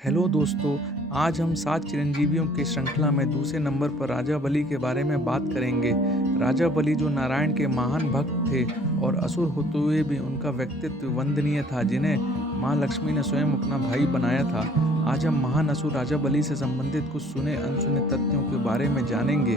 Hello दोस्तों, आज हम 7 चिरंजीवियों के श्रृंखला में दूसरे नंबर पर राजा बलि के बारे में बात करेंगे। राजा बलि जो नारायण के महान भक्त थे और असुर होते हुए भी उनका व्यक्तित्व वंदनीय था, जिन्हें माँ लक्ष्मी ने स्वयं अपना भाई बनाया था। आज हम महान असुर राजा बलि से संबंधित कुछ सुने अनसुने तथ्यों के बारे में जानेंगे।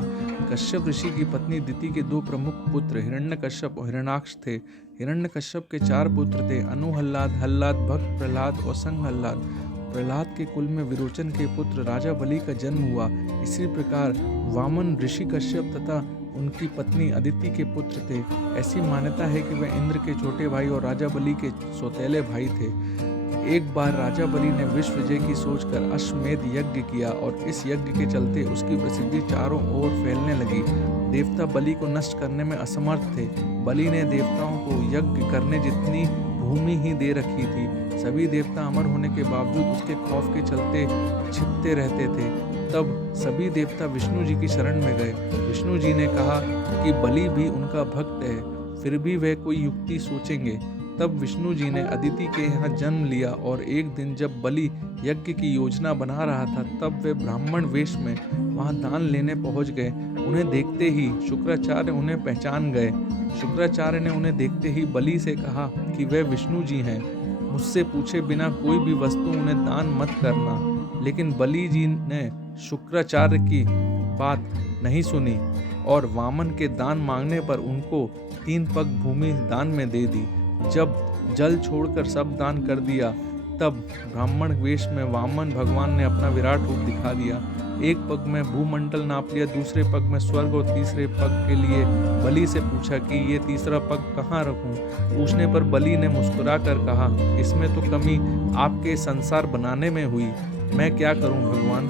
कश्यप ऋषि की पत्नी दिति के 2 प्रमुख पुत्र हिरण्यकश्यप और हिरण्याक्ष थे। हिरण्यकश्यप के 4 पुत्र थे, अनुहल्लाद, हल्लाद, भक्त प्रहलाद और संहल्लाद। प्रहलाद के कुल में विरोचन के पुत्र राजा बलि का जन्म हुआ। इसी प्रकार वामन ऋषि कश्यप तथा उनकी पत्नी अदिति के पुत्र थे। ऐसी मान्यता है कि वह इंद्र के छोटे भाई और राजा बलि के सौतेले भाई थे। एक बार राजा बलि ने विश्व विजय की सोचकर अश्वमेध यज्ञ किया और इस यज्ञ के चलते उसकी प्रसिद्धि चारों ओर फैलने लगी। देवता बलि को नष्ट करने में असमर्थ थे। बलि ने देवताओं को यज्ञ करने जितनी भूमि ही दे रखी थी। सभी देवता अमर होने के बावजूद उसके खौफ के चलते छिपते रहते थे। तब सभी देवता विष्णु जी की शरण में गए। विष्णु जी ने कहा कि बलि भी उनका भक्त है, फिर भी वह कोई युक्ति सोचेंगे। तब विष्णु जी ने अदिति के यहाँ जन्म लिया और एक दिन जब बलि यज्ञ की योजना बना रहा था, तब वे ब्राह्मण वेश में वहां दान लेने पहुंच गए। उन्हें देखते ही शुक्राचार्य उन्हें पहचान गए। शुक्राचार्य ने उन्हें देखते ही बलि से कहा कि वे विष्णु जी हैं, मुझसे पूछे बिना कोई भी वस्तु उन्हें दान मत करना। लेकिन बलि जी ने शुक्राचार्य की बात नहीं सुनी और वामन के दान मांगने पर उनको 3 पग भूमि दान में दे दी। जब जल छोड़कर सब दान कर दिया, तब ब्राह्मण वेश में वामन भगवान ने अपना विराट रूप दिखा दिया। एक पग में भूमंडल नाप लिया, दूसरे पग में स्वर्ग और तीसरे पग के लिए बलि से पूछा कि ये तीसरा पग कहाँ रखूं। पूछने पर बलि ने मुस्कुरा कर कहा, इसमें तो कमी आपके संसार बनाने में हुई। मैं क्या करूं भगवान,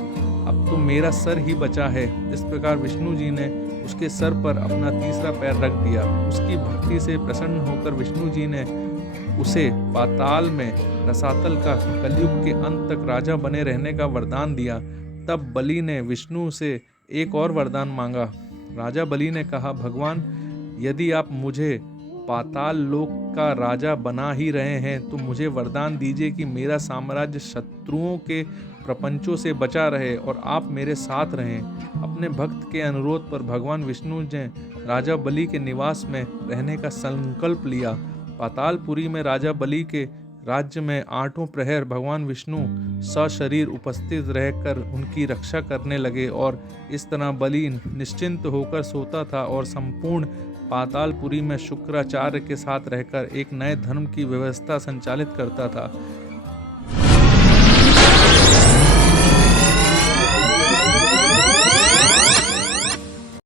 अब तो मेरा सर ही बचा है। इस प्रकार विष्णु जी ने उसके सर पर अपना तीसरा पैर रख दिया। उसकी भक्ति से प्रसन्न होकर विष्णु जी ने उसे पाताल में रसातल का कलयुग के अंत तक राजा बने रहने का वरदान दिया। तब बलि ने विष्णु से एक और वरदान मांगा। राजा बलि ने कहा, भगवान, यदि आप मुझे पाताल लोक का राजा बना ही रहे हैं तो मुझे वरदान दीजिए कि मेरा साम्राज्य शत्रुओं के प्रपंचों से बचा रहे और आप मेरे साथ रहें। अपने भक्त के अनुरोध पर भगवान विष्णु ने राजा बलि के निवास में रहने का संकल्प लिया। पातालपुरी में राजा बलि के राज्य में 8 प्रहर भगवान विष्णु सशरीर उपस्थित रहकर उनकी रक्षा करने लगे और इस तरह बलि निश्चिंत होकर सोता था और संपूर्ण पातालपुरी में शुक्राचार्य के साथ रहकर एक नए धर्म की व्यवस्था संचालित करता था।